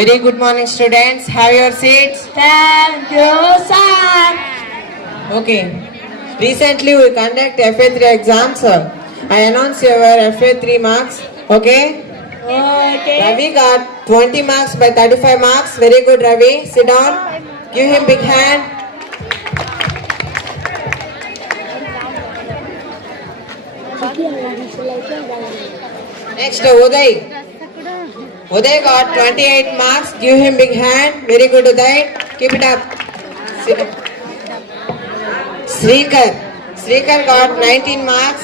Very good morning, students. Have your seats. Thank you, sir. Okay. Recently, we conduct FA3 exams. I announce your FA3 marks. Okay. Okay. Ravi got 20 marks by 35 marks. Very good, Ravi. Sit down. Give him big hand. Next, Uday. Uday got 28 marks. Give him big hand. Very good, Uday. Keep it up. Sit up. Srikar. Srikar got 19 marks.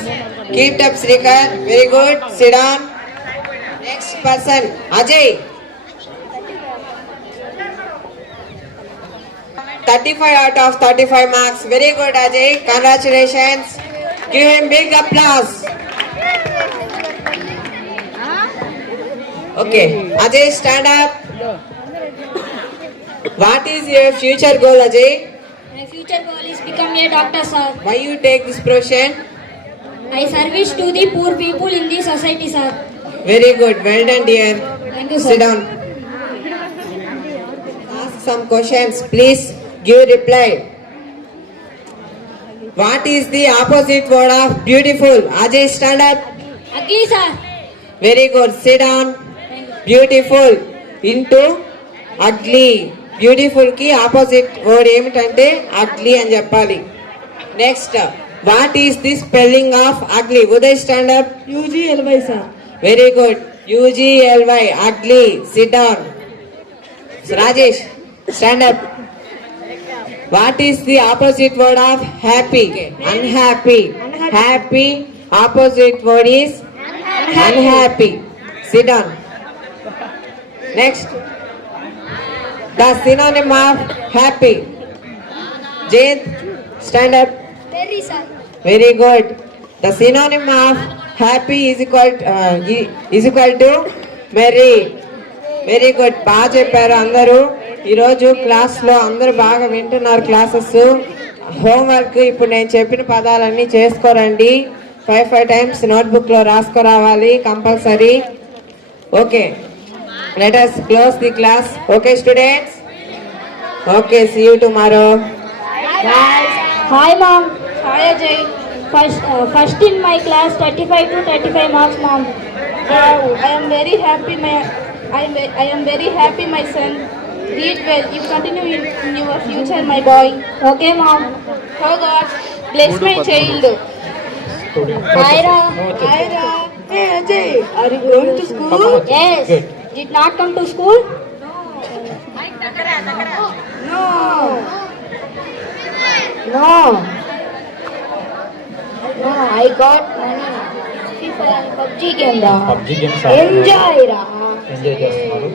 Keep it up, Srikar. Very good. Sit down. Next person, Ajay. 35 out of 35 marks. Very good, Ajay. Congratulations. Give him big applause. Okay, Ajay, stand up. What is your future goal, Ajay? My future goal is become a doctor, sir. Why you take this profession? I service to the poor people in the society, sir. Very good. Well done, dear. Thank you, sir. Sit down. Ask some questions. Please give reply. What is the opposite word of beautiful? Ajay, stand up. Ugly, sir. Very good. Sit down. Beautiful into ugly. Beautiful ki opposite word ఏమిటంటే ugly అని చెప్పాలి. Next, what is the spelling of ugly? Uday, stand up. UGLY, sir. Very good. UGLY, ugly. Sit down. Rajesh, stand up. What is the opposite word of happy? Unhappy. Happy, opposite word is unhappy. Sit down. Next, the synonym of happy. Jade, stand up. Very, sir. Very good. The synonym of happy is equal to merry. Very good. బాగా చెప్పారు అందరూ. ఈరోజు క్లాస్లో అందరూ బాగా వింటున్నారు classes. Homework ఇప్పుడు నేను చెప్పిన పదాలన్నీ చేసుకోరండి. 5 times నోట్బుక్లో రాసుకోరావాలి compulsory. Okay, let us close the class. Okay, students? Okay, see you tomorrow. Hi, mom. Hi, Ajay. First in my class, 35 to 35 marks, mom. Wow, I am very happy, I am very happy, my son. Read well. You continue in your future, my boy. Okay, mom. Oh God, bless my child. Ira. Ira. Hey Ajay, are you going to school? Yes. Did not come to school? No. No. No, I got money. FIFA and PUBG game ra. PUBG games Enjoy ra. Enjoy చేస్తున్నారు.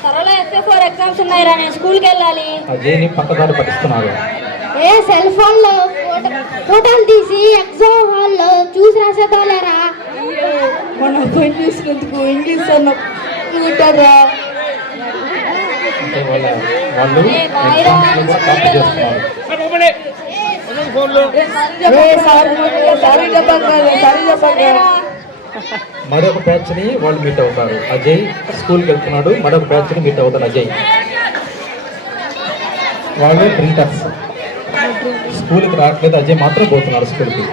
త్వరలో FA4 exams ఉన్నాయి రా, నేను స్కూల్కి వెళ్ళాలి. అజయ్ని పక్కదారి పట్టిస్తున్నారు. ఏ cell phone లో ఫోటోలు తీసి ఎగ్జామ్ హాల్ లో చూసి రాసేద్దాంలేరా. మన అబ్బాయి చూసినందుకు ఇంగ్లీష్ అన్న కూటారా. అంటే వాళ్ళు ఎగ్జామ్స్ లో కూడా కాపీ చేస్తున్నారు. సారీ చెప్పండి. మరొక బ్యాచ్ ని వాళ్ళు మీట్ అవుతారు. అజయ్ స్కూల్కి వెళ్తున్నాడు. మరొక బ్యాచ్ ని మీట్ అవుతాడు అజయ్. వాళ్ళు ప్రింటర్స్. స్కూల్కి రావట్లేదు, అజయ్ మాత్రం పోతున్నాడు స్కూల్కి.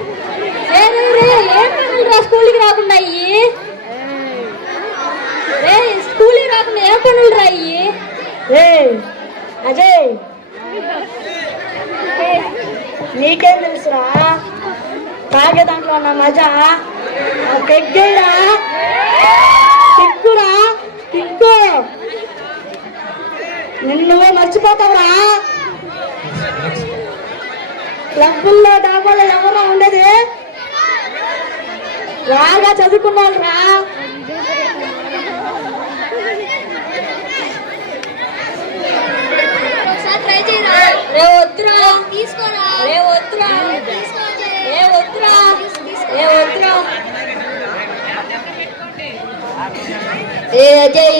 స్కూల్కి రాకుండా అయ్యి స్కూల్కి రాకుండా ఏ పనులు రాయి. అజయ్ నీకేం తెలుసురా, తాగే దాంట్లో ఉన్న మజా పెగ్గేరా, కిక్కురా, కిక్కు నిన్ను మర్చిపోతావురా. క్లబ్బుల్లో డాబాలో ఎవరో ఉండేది బాగా చదువుకున్నాను రా. రే వద్దురా, తీసుకోరా. రే వద్దురా, రే వద్దురా, రే వద్దురా. ఏ అజయ్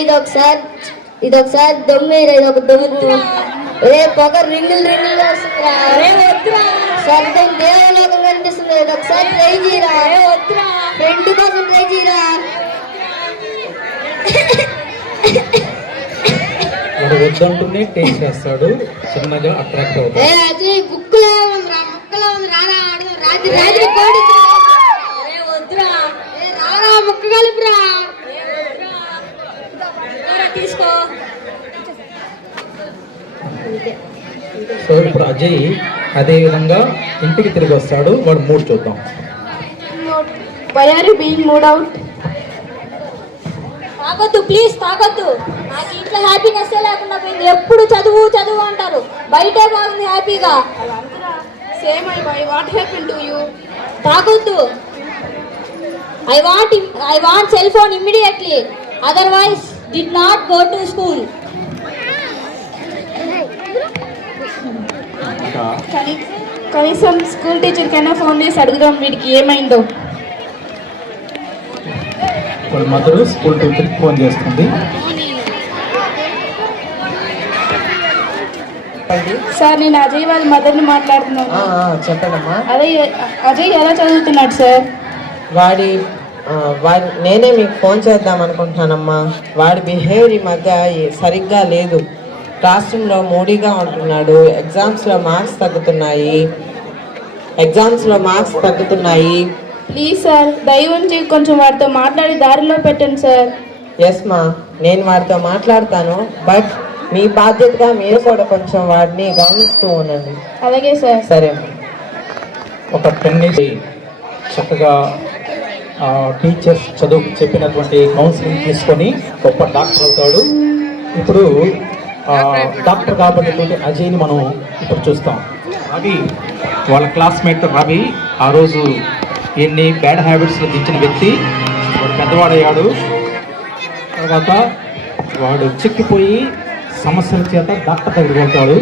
ఇదొకసారి దొమ్మేరా, ఇదొక దొమ్ము. రే పొగ రింగులు వస్తుందిరా. రే వద్దురా, శబ్దం దేవలోకం కనిపిస్తుంది. ఇదొకసారి ట్రై చేయరా. రే వద్దురా. ఫ్రెండ్ కోసం ట్రై చేయరా. వద్దంటూనే టేస్ట్ చేస్తాడు, చిన్నగా అట్రాక్ట్ అవుతాడు. అజయ్ బుక్లో ఉందిరా, ముక్కలో ఉంది, రారా ఆడదాం. రాత్రి రాత్రి కోడి వద్దురా రారా ముక్క కలిపిరా. తీసుకో. సో ఇప్పుడు అజయ్ అదే విధంగా ఇంటికి తిరిగి వస్తాడు. వాడు మూడ్ చూద్దాం. Why are you being moved out? తాగొద్దు ప్లీజ్, తాగొద్దు. నాకు ఇంట్లో హ్యాపీనెస్ లేకుండా పోయింది. ఎప్పుడు చదువు చదువు అంటారు, బయటే బాగుంది హ్యాపీగా. Say my boy, what happened to you? తాగొద్దు. I want cell phone immediately. Otherwise, did not go to school. కనీసం స్కూల్ టీచర్ కైనా ఫోన్ చేసి అడుగుదాం వీడికి ఏమైందో. వాళ్ళ మదర్ స్కూల్ టీచర్కి ఫోన్ చేస్తుంది. సార్ నేను అజయ్ వాళ్ళ మదర్ని మాట్లాడుతున్నాను. చెప్పండమ్మా. అజయ్ ఎలా చదువుతున్నాడు సార్? వాడి నేనే మీకు ఫోన్ చేద్దాం అనుకుంటున్నానమ్మా. వాడి బిహేవియర్ ఈ మధ్య సరిగ్గా లేదు. క్లాస్ రూమ్లో మూడీగా ఉంటున్నాడు. ఎగ్జామ్స్లో మార్క్స్ తగ్గుతున్నాయి. ప్లీజ్ సార్ దయ ఉంచి కొంచెం వాడితో మాట్లాడి దారిలో పెట్టండి సార్. ఎస్ మా, నేను వాడితో మాట్లాడతాను. బట్ మీ బాధ్యతగా మీరు కూడా కొంచెం వాడిని గమనిస్తూ ఉండండి. అలాగే సార్. సరే. ఒక టెన్నిస్ చక్కగా టీచర్స్ చదువు చెప్పినటువంటి కౌన్సిలింగ్ తీసుకొని గొప్ప డాక్టర్ అవుతాడు. ఇప్పుడు డాక్టర్ కాబట్టినటువంటి అజయ్ని మనం ఇప్పుడు చూస్తాం. రవి వాళ్ళ క్లాస్మేట్ రవి ఆ రోజు ఎన్ని బ్యాడ్ హ్యాబిట్స్లో దించిన వ్యక్తి వాడు పెద్దవాడయ్యాడు. తర్వాత వాడు చిక్కిపోయి సమస్యల చేత డాక్టర్ దగ్గరికి వెళ్తాడు.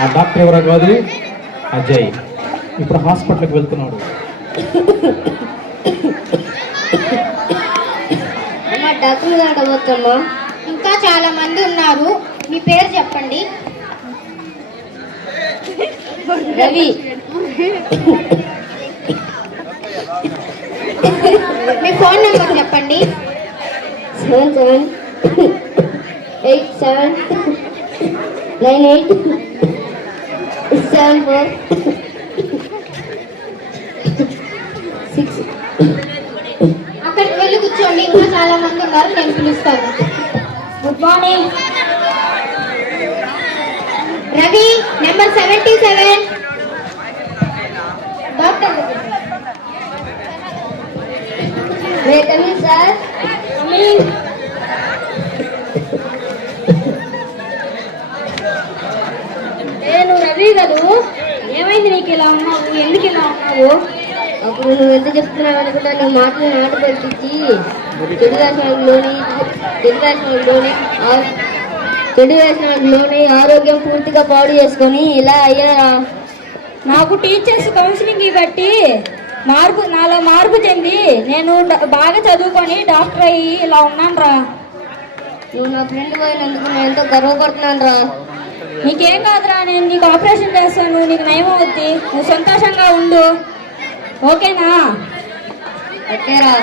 ఆ డాక్టర్ ఎవరో కాదు, అజయ్. ఇప్పుడు హాస్పిటల్కి వెళ్తున్నాడు. డాక్టర్ గారు అవ్వచ్చమ్మా. ఇంకా చాలా మంది ఉన్నారు, మీ పేరు చెప్పండి. రవి. మీ ఫోన్ నెంబర్ చెప్పండి. 77879874 అక్కడికి వెళ్ళి కూర్చోండి. ఇంకా చాలా మంది ఉన్నారు, నేను పిలుస్తాను. Good morning. Ravi number 77. Doctor sir. నేను రవి కదూ. ఏమైంది నీకు ఇలా ఉన్నావు? ఎందుకు ఇలా ఉన్నావు? అప్పుడు నువ్వు ఎంత చెప్తున్నావు అనుకుంటా, నీ మాటలు నాటు పట్టించి చెడు వ్యసనాల్లోని ఆరోగ్యం పూర్తిగా పాడు చేసుకొని ఇలా అయ్యారా? నాకు టీచర్స్ కౌన్సిలింగ్ బట్టి నాలో మార్పు చెంది నేను బాగా చదువుకొని డాక్టర్ అయ్యి ఇలా ఉన్నాను రా. నువ్వు నా ఫ్రెండ్ పోయినందుకు నేను ఎంతో గర్వపడుతున్నాను రా. నీకేం కాదురా, నేను నీకు ఆపరేషన్ చేస్తాను, నీకు నయం అవుద్ది. నువ్వు సంతోషంగా ఉండు, ఓకేనా? ఓకేరా.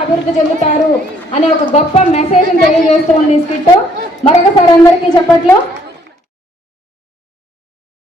అభివృద్ధి చెందుతారు అనే ఒక గొప్ప మెసేజ్ తెలియజేస్తోంది ఈ స్కిట్. మరొకసారి అందరికీ చెప్పట్లో